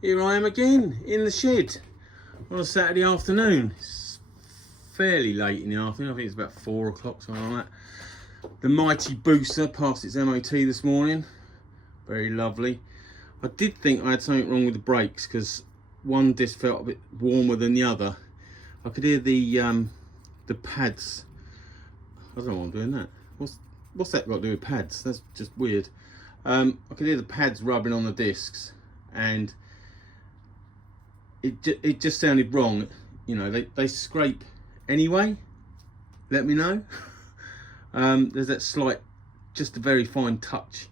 Here I am again in the shed on a Saturday afternoon. It's fairly late in the afternoon. I think it's about 4 o'clock, something like that. The mighty Gsxr passed its MOT this morning. Very lovely. I did think I had something wrong with the brakes because one disc felt a bit warmer than the other. I could hear the pads. I don't know why I'm doing that. What's that got to do with pads? That's just weird. I could hear the pads rubbing on the discs, and it just sounded wrong. You know, they scrape anyway. Let me know. There's that slight, just a very fine touch,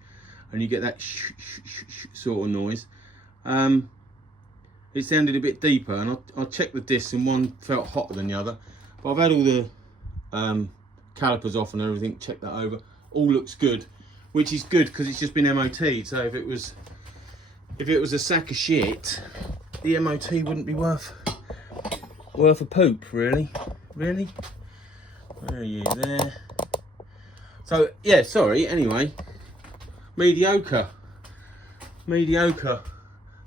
and you get that sh sh sh sh sort of noise. It sounded a bit deeper, and I checked the discs, and one felt hotter than the other. But I've had all the calipers off and everything, checked that over. All looks good, which is good because it's just been MOT'd. So if it was a sack of shit, the MOT wouldn't be worth a poop, really. Really? Where are you there? So yeah, sorry. Anyway, mediocre.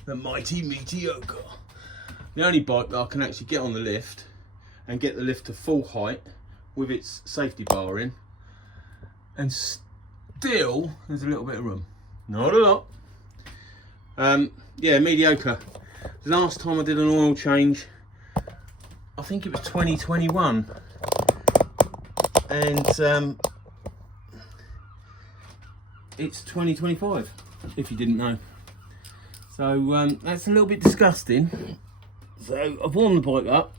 The mighty mediocre. The only bike that I can actually get on the lift and get the lift to full height with its safety bar in, and still there's a little bit of room. Not a lot. Yeah, mediocre. Last time I did an oil change, I think it was 2021, and it's 2025, if you didn't know. So that's a little bit disgusting. So I've warmed the bike up.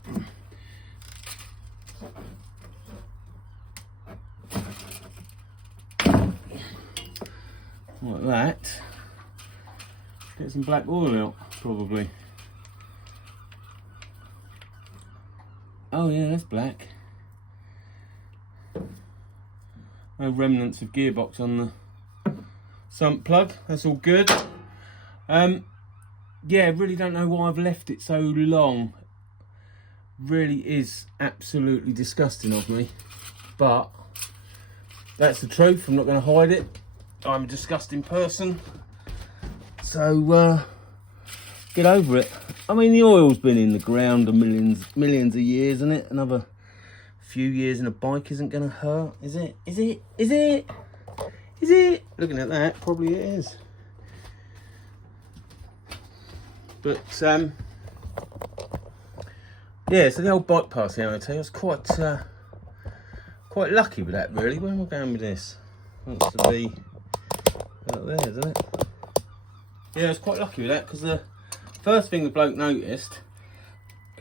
Like that. Get some black oil out, probably. Oh yeah, that's black. No remnants of gearbox on the sump plug. That's all good. Yeah, really don't know why I've left it so long. Really is absolutely disgusting of me, but that's the truth. I'm not going to hide it. I'm a disgusting person, so get over it. I mean, the oil's been in the ground a millions of years, isn't it? Another few years in a bike isn't going to hurt, is it? Is it? Looking at that, probably it is. But yeah, so the old bike pass the MOT, I was quite lucky with that, really. Where am I going with this? Wants to be out there, doesn't it? Yeah, I was quite lucky with that because the first thing the bloke noticed,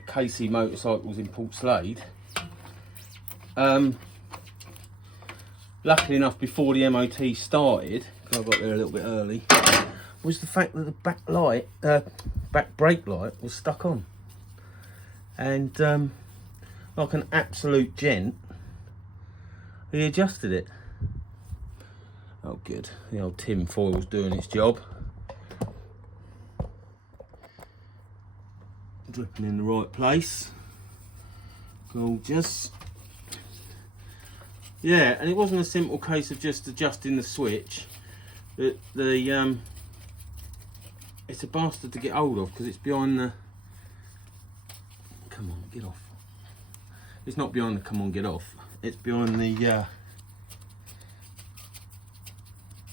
KC Motorcycles in Port Slade, luckily enough before the MOT started, because I got there a little bit early, was the fact that the back brake light was stuck on. And like an absolute gent, he adjusted it. Oh good, the old tin foil's doing its job. Dripping in the right place. Gorgeous. Yeah, and it wasn't a simple case of just adjusting the switch. It's a bastard to get hold of because it's behind the... Come on, get off. It's not behind the come on, get off. It's behind the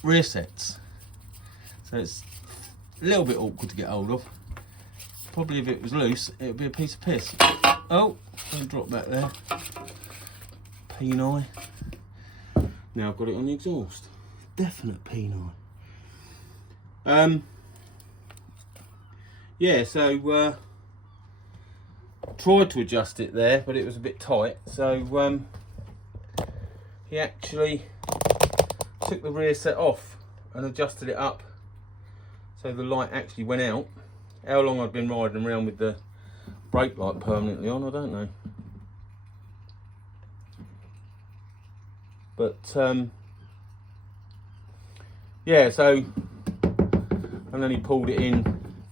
rear sets. So it's a little bit awkward to get hold of. Probably if it was loose, it would be a piece of piss. Oh, I'll drop back there. Peni. Now I've got it on the exhaust. Definite peni. Yeah, so tried to adjust it there, but it was a bit tight. So he actually took the rear set off and adjusted it up so the light actually went out. How long I've been riding around with the brake light permanently on, I don't know. But yeah, so, and then he pulled it in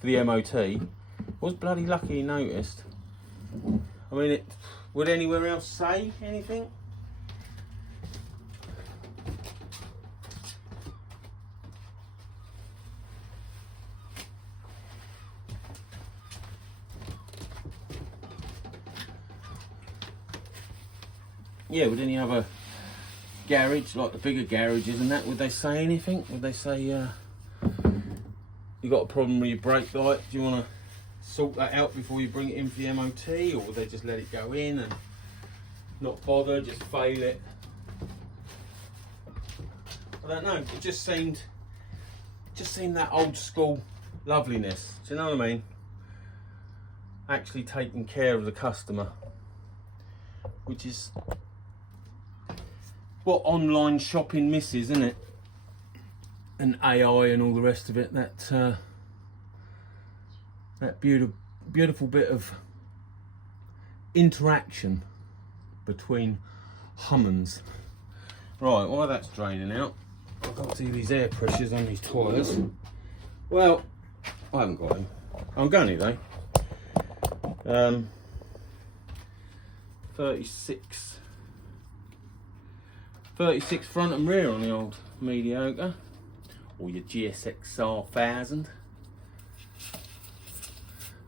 for the MOT. Was bloody lucky he noticed. I mean, would anywhere else say anything? yeah, would any other garage, like the bigger garages and that, would they say anything? Would they say, you got a problem with your brake light, do you want to sort that out before you bring it in for the MOT, or would they just let it go in and not bother, just fail it? I don't know, it just seemed that old school loveliness, do you know what I mean? Actually taking care of the customer, which is what online shopping misses, isn't it? And AI and all the rest of it, that beautiful bit of interaction between humans. Right, while that's draining out, I've got to do these air pressures on these tyres. Well, I haven't got them. I'm going to though. 36 front and rear on the old mediocre, or your Gsxr 1000,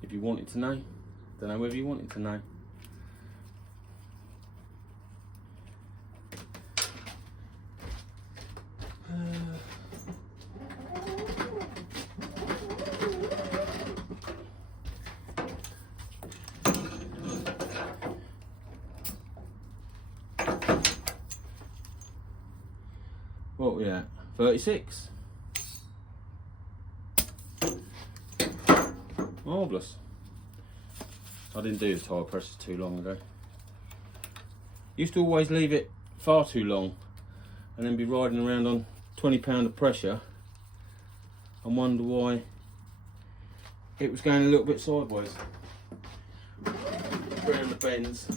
if you wanted to know. Don't know whether you wanted to know. What were we at? 36. Marvellous. I didn't do the tyre pressures too long ago. Used to always leave it far too long and then be riding around on 20 pound of pressure and wonder why it was going a little bit sideways around the bends.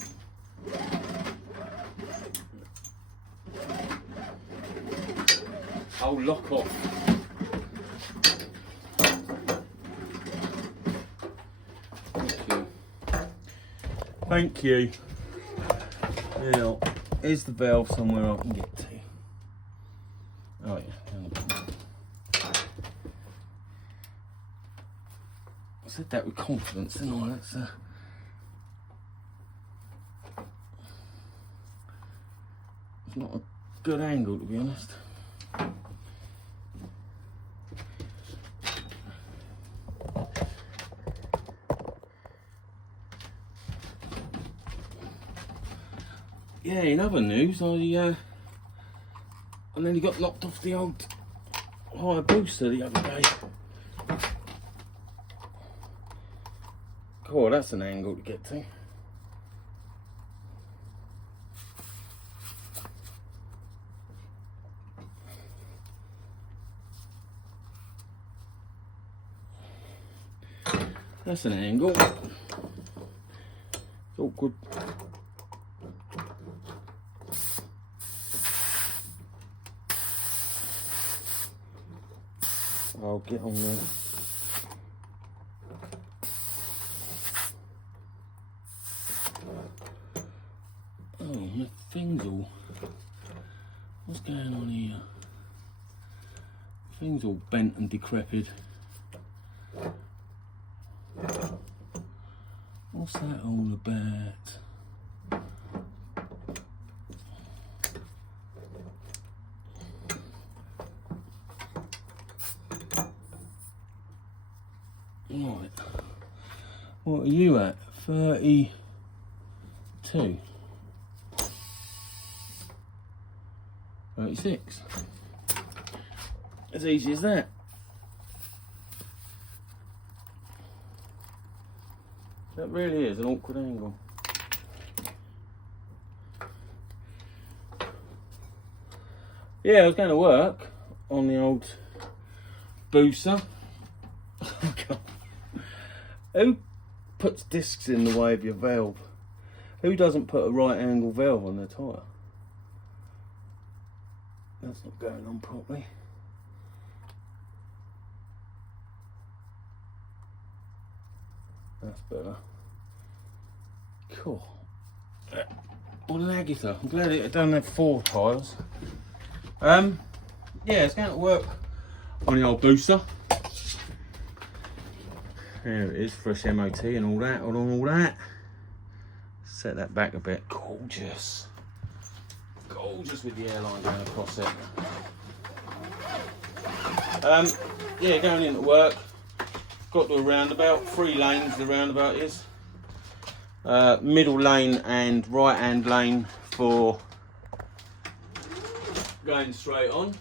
Oh, lock off. Thank you. Now, is the valve somewhere I can get to? Oh yeah. I said that with confidence, didn't I? That's it's not a good angle, to be honest. Yeah, in other news, I nearly got knocked off the old higher booster the other day. God, that's an angle to get to. That's an angle. It's awkward. I'll get on there. Oh, my thing's all... What's going on here? Thing's all bent and decrepit. What's that all about? Right, what are you at? 32. $36. As easy as that. That really is an awkward angle. Yeah, I was going to work on the old booster. Oh God. Who puts discs in the way of your valve? Who doesn't put a right angle valve on their tyre? That's not going on properly. That's better. Cool. What an agita. I'm glad it don't have 4 tyres. Yeah, it's going to work on the old booster. There it is, fresh MOT and all that, all that. Set that back a bit. Gorgeous. gorgeous with the airline going across it. Yeah, going into work, got to a roundabout, 3 lanes the roundabout is. Middle lane and right hand lane for going straight on,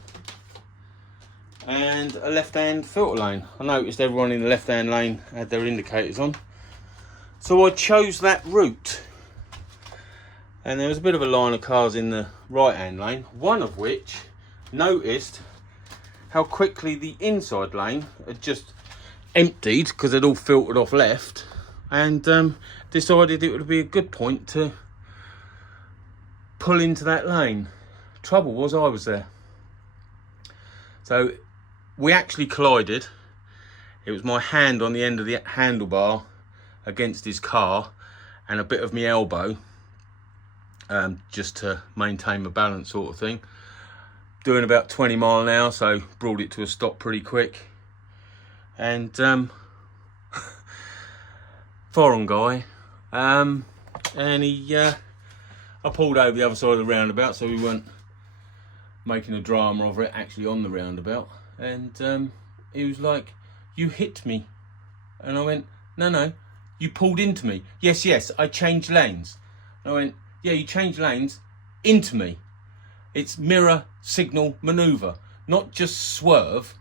and a left hand filter lane. I noticed everyone in the left hand lane had their indicators on, so I chose that route. And there was a bit of a line of cars in the right hand lane, one of which noticed how quickly the inside lane had just emptied because it all filtered off left, and decided it would be a good point to pull into that lane. Trouble was, I was there. So we actually collided. It was my hand on the end of the handlebar against his car and a bit of my elbow, just to maintain my balance sort of thing. Doing about 20 miles an hour, so brought it to a stop pretty quick. And foreign guy, and he, I pulled over the other side of the roundabout so we weren't making a drama of it, actually on the roundabout. And he was like, "You hit me." And I went, no, you pulled into me. Yes, I changed lanes. And I went, yeah, you changed lanes into me. It's mirror signal maneuver, not just swerve.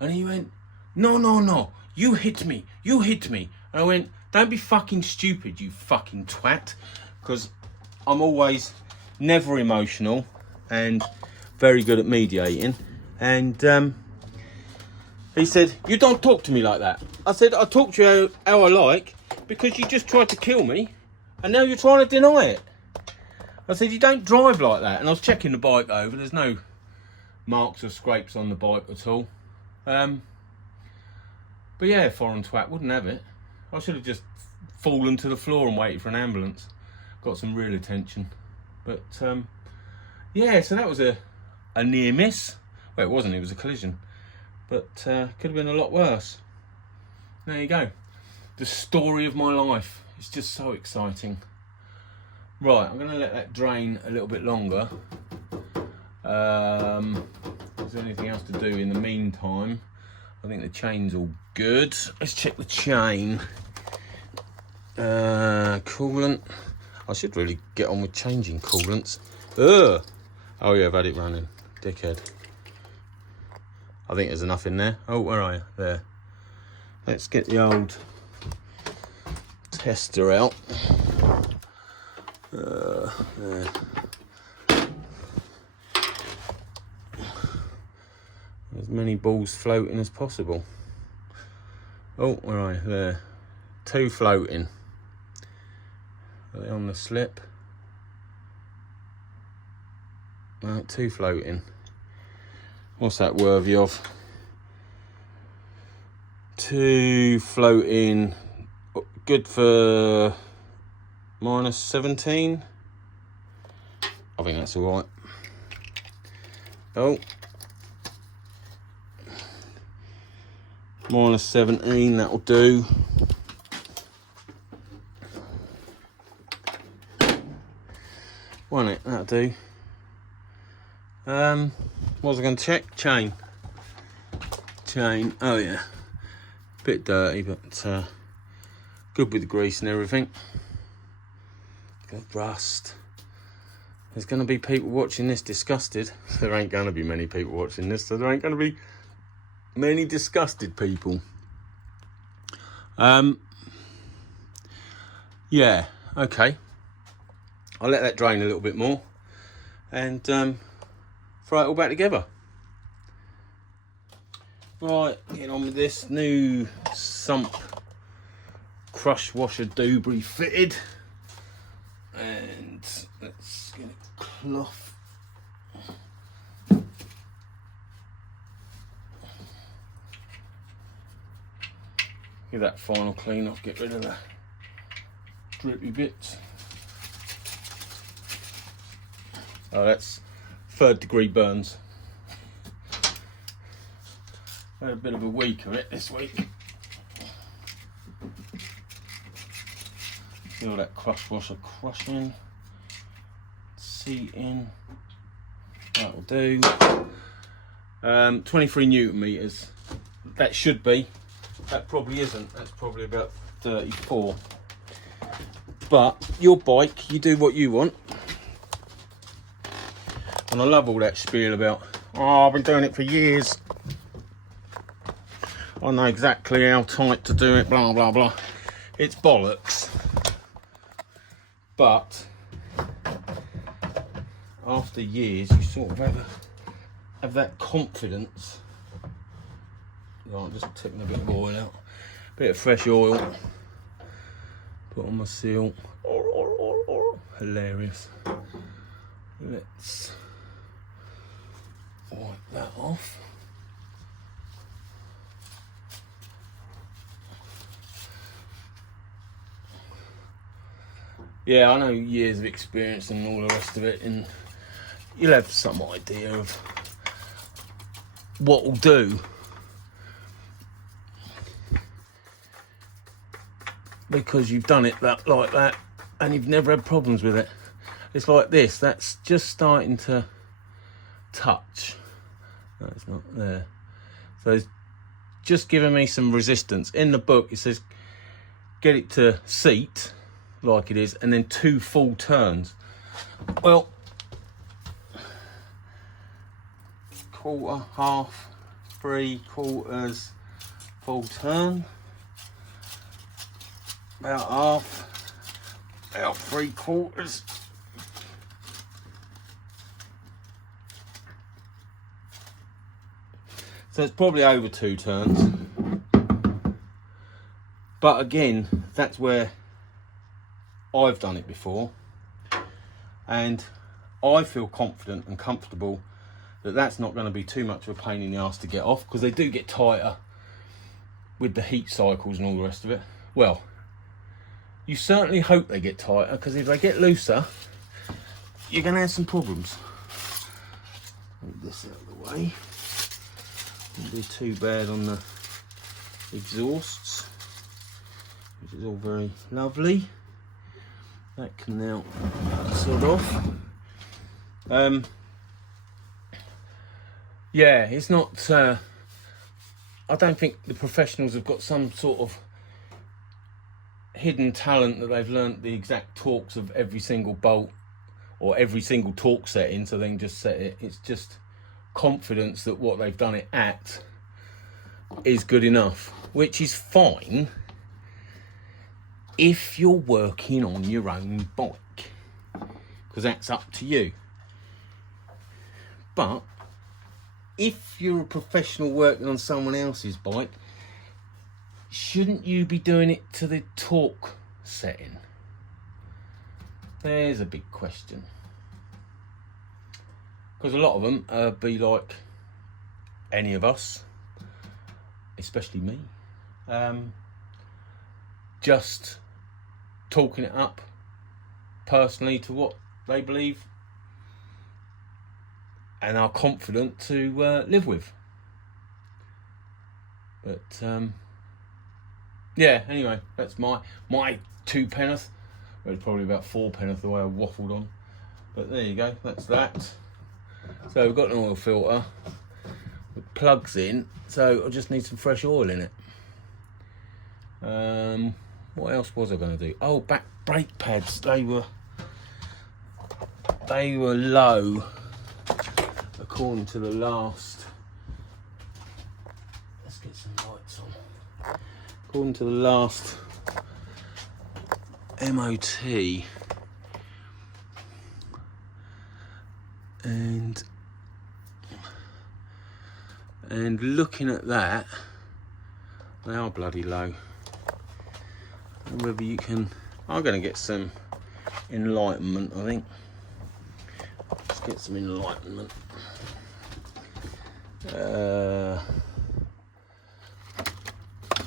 And he went, no, you hit me. And I went, don't be fucking stupid, you fucking twat. Because I'm always never emotional and very good at mediating. And he said, you don't talk to me like that. I said, I talk to you how I like, because you just tried to kill me and now you're trying to deny it. I said, you don't drive like that. And I was checking the bike over. There's no marks or scrapes on the bike at all. But yeah, foreign twat, wouldn't have it. I should have just fallen to the floor and waited for an ambulance. Got some real attention. But yeah, so that was a near miss. Well, it wasn't, it was a collision. But could have been a lot worse. There you go. The story of my life. It's just so exciting. Right, I'm going to let that drain a little bit longer. Is there anything else to do in the meantime? I think the chain's all good. Let's check the chain. Coolant. I should really get on with changing coolants. Ugh. Oh yeah, I've had it running. Dickhead. I think there's enough in there. Oh, where are you? There. Let's get the old tester out. There. As many balls floating as possible. Oh, where are you? There. 2 floating. Are they on the slip? No, 2 floating. What's that worthy of? 2 floating. Good for -17. I think that's all right. Oh. -17, that'll do. Won't it? That'll do. What was I going to check? Chain. Oh yeah. Bit dirty, but good with the grease and everything. Good rust. There's going to be people watching this disgusted. There ain't going to be many people watching this, so there ain't going to be many disgusted people. Yeah, okay. I'll let that drain a little bit more and throw it all back together. Right, getting on with this new sump crush washer doobry fitted. And let's get a cloth. Give that final clean off, get rid of the drippy bits. Oh, that's 3rd degree burns. Had a bit of a week of it this week. See all that crush washer crushing. seating. That'll do. 23 Newton meters. That should be. That probably isn't. That's probably about 34. But your bike, you do what you want. And I love all that spiel about, oh, I've been doing it for years. I know exactly how tight to do it, blah, blah, blah. It's bollocks. But after years, you sort of have that confidence. Right, just taking a bit of oil out. Bit of fresh oil. Put on my seal. Hilarious. Let's wipe that off. Yeah, I know years of experience and all the rest of it, and you'll have some idea of what will do. Because you've done it like that and you've never had problems with it. It's like this, that's just starting to touch. No, it's not there. So it's just giving me some resistance. In the book it says get it to seat like it is and then 2 full turns. Well, quarter, half, 3/4 full turn. About half, about 3/4. So it's probably over 2 turns. But again, that's where I've done it before. And I feel confident and comfortable that that's not going to be too much of a pain in the ass to get off, because they do get tighter with the heat cycles and all the rest of it. Well, you certainly hope they get tighter, because if they get looser, you're going to have some problems. Move this out of the way. Won't be too bad on the exhausts, which is all very lovely. That can now sort off. Yeah, it's not. I don't think the professionals have got some sort of hidden talent that they've learnt the exact torques of every single bolt or every single torque setting, so they can just set it. It's just confidence that what they've done it at is good enough, which is fine if you're working on your own bike, because that's up to you. But if you're a professional working on someone else's bike, shouldn't you be doing it to the torque setting? There's a big question. Because a lot of them be like any of us, especially me, just talking it up personally to what they believe and are confident to live with. But yeah, anyway, that's my 2 penneth. Well, it's probably about 4 penneth the way I waffled on. But there you go, that's that. So we've got an oil filter with plugs in, so I just need some fresh oil in it. What else was I going to do? Oh, back brake pads. They were low, according to the last. Let's get some lights on. According to the last MOT, and looking at that, they are bloody low. And whether you can, I'm going to get some enlightenment, I think. Let's get some enlightenment. That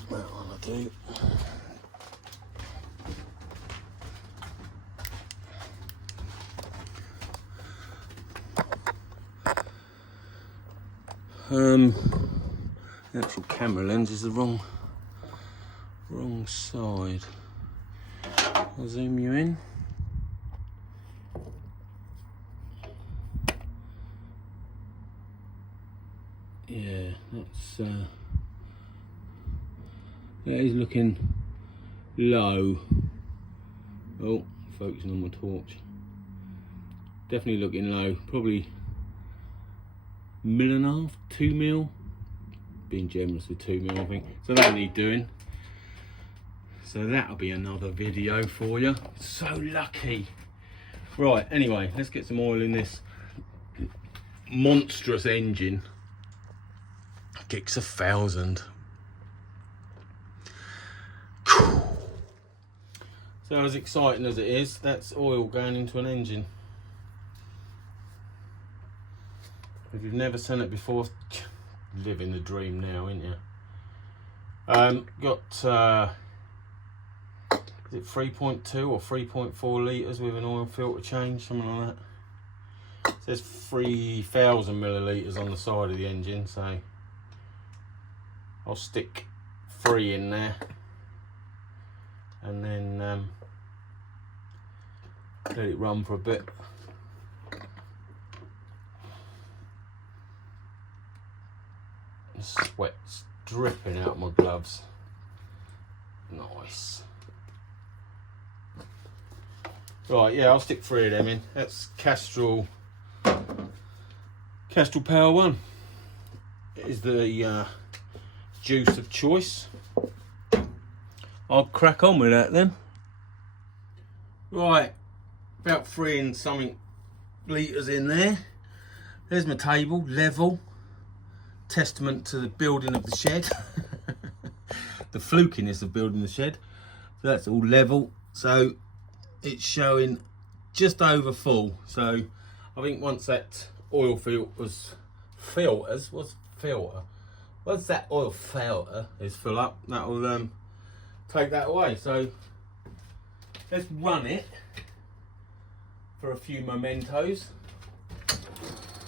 one I do. The actual camera lens is the wrong side. I'll zoom you in. looking low. Oh, focusing on my torch. Definitely looking low. Probably 1.5 mil, 2 mil. Being generous with 2 mil, I think. So that need doing. So that'll be another video for you. So lucky. Right, anyway, let's get some oil in this monstrous engine. Gsxr 1000. So as exciting as it is, that's oil going into an engine. If you've never seen it before, living the dream now, ain't you? Got is it 3.2 or 3.4 litres with an oil filter change, something like that. It says 3,000 millilitres on the side of the engine, so I'll stick 3 in there, and then let it run for a bit. The sweat's dripping out of my gloves. Nice. Right, yeah, I'll stick 3 of them in. That's Castrol Power 1. It is the juice of choice. I'll crack on with that then. Right, about 3 and something litres in there. There's my table, level. Testament to the building of the shed. The flukiness of building the shed. So that's all level. So it's showing just over full. So I think once that oil filter once that oil filter is full up, that will take that away. So let's run it for a few mementos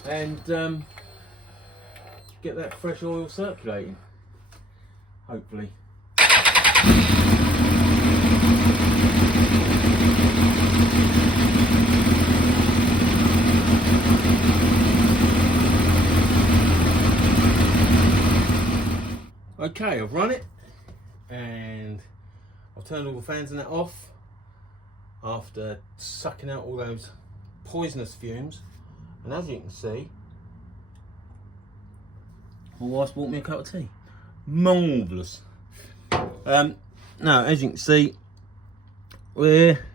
and get that fresh oil circulating, hopefully. Okay, I've run it and I've turned all the fans and that off after sucking out all those poisonous fumes, and as you can see, my wife's bought me a cup of tea. Marvellous. Now, as you can see, we're,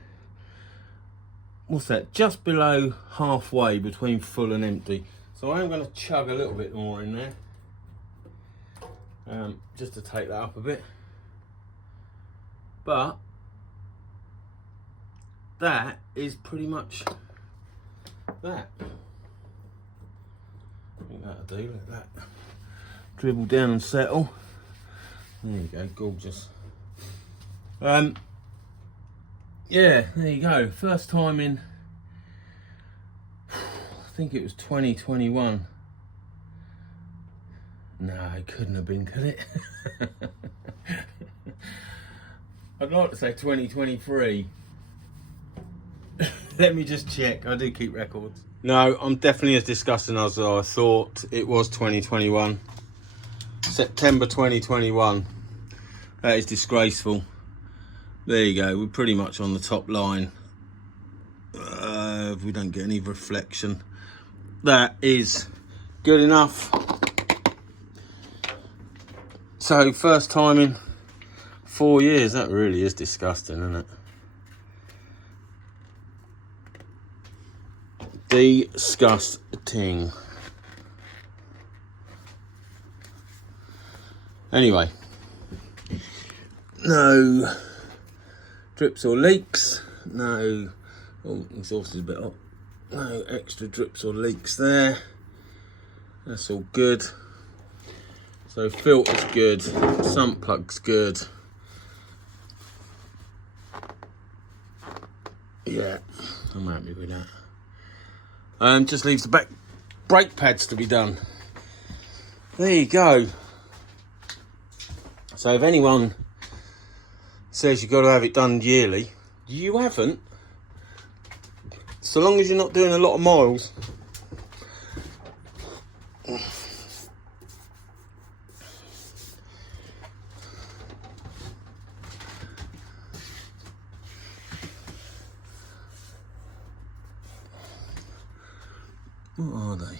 what's that, just below halfway between full and empty. So I am going to chug a little bit more in there, just to take that up a bit. But that is pretty much that. I think that'll do, let that dribble down and settle. There you go, gorgeous. Yeah, there you go. First time in, I think it was 2021. No, it couldn't have been, could it? I'd like to say 2023. Let me just check. I do keep records. No, I'm definitely as disgusting as I thought. It was 2021. September 2021. That is disgraceful. There you go. We're pretty much on the top line. If we don't get any reflection. That is good enough. So, first time in 4 years. That really is disgusting, isn't it? Disgusting. Anyway, no drips or leaks, no, oh, exhaust is a bit hot, no extra drips or leaks there, that's all good. So filter's good, sump plug's good, yeah, I'm happy with that. Just leaves the back brake pads to be done. There you go. So if anyone says you've got to have it done yearly, you haven't. So long as you're not doing a lot of miles. What are they?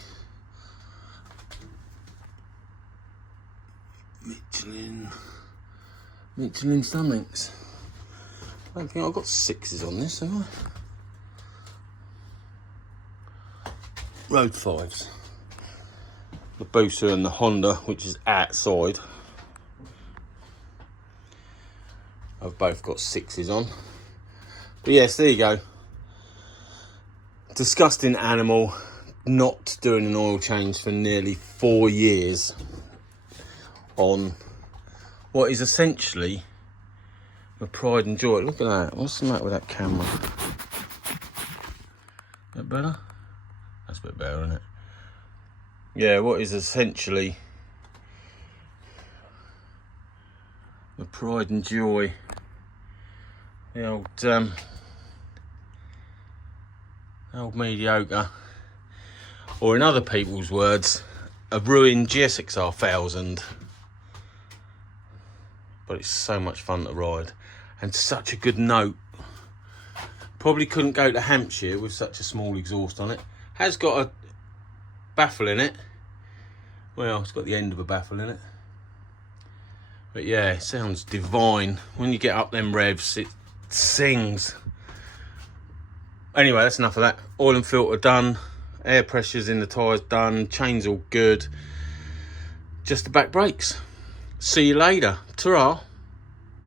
Michelin somethings. I don't think I've got 6s on this, have I? Road 5s. The Gsxr and the Honda, which is outside, I've both got 6s on. But yes, there you go. Disgusting animal, not doing an oil change for nearly 4 years on what is essentially my pride and joy. Look at that. What's the matter with that camera? That better? That's a bit better, isn't it? Yeah, what is essentially my pride and joy. The old mediocre, or in other people's words, a ruined Gsxr 1000. But it's so much fun to ride, and such a good note. Probably couldn't go to Hampshire with such a small exhaust on it. Has got a baffle in it. Well, it's got the end of a baffle in it. But yeah, it sounds divine. When you get up them revs, it sings. Anyway, that's enough of that. Oil and filter done. Air pressure's in the tyres done. Chain's all good. Just the back brakes. See you later. Ta-ra.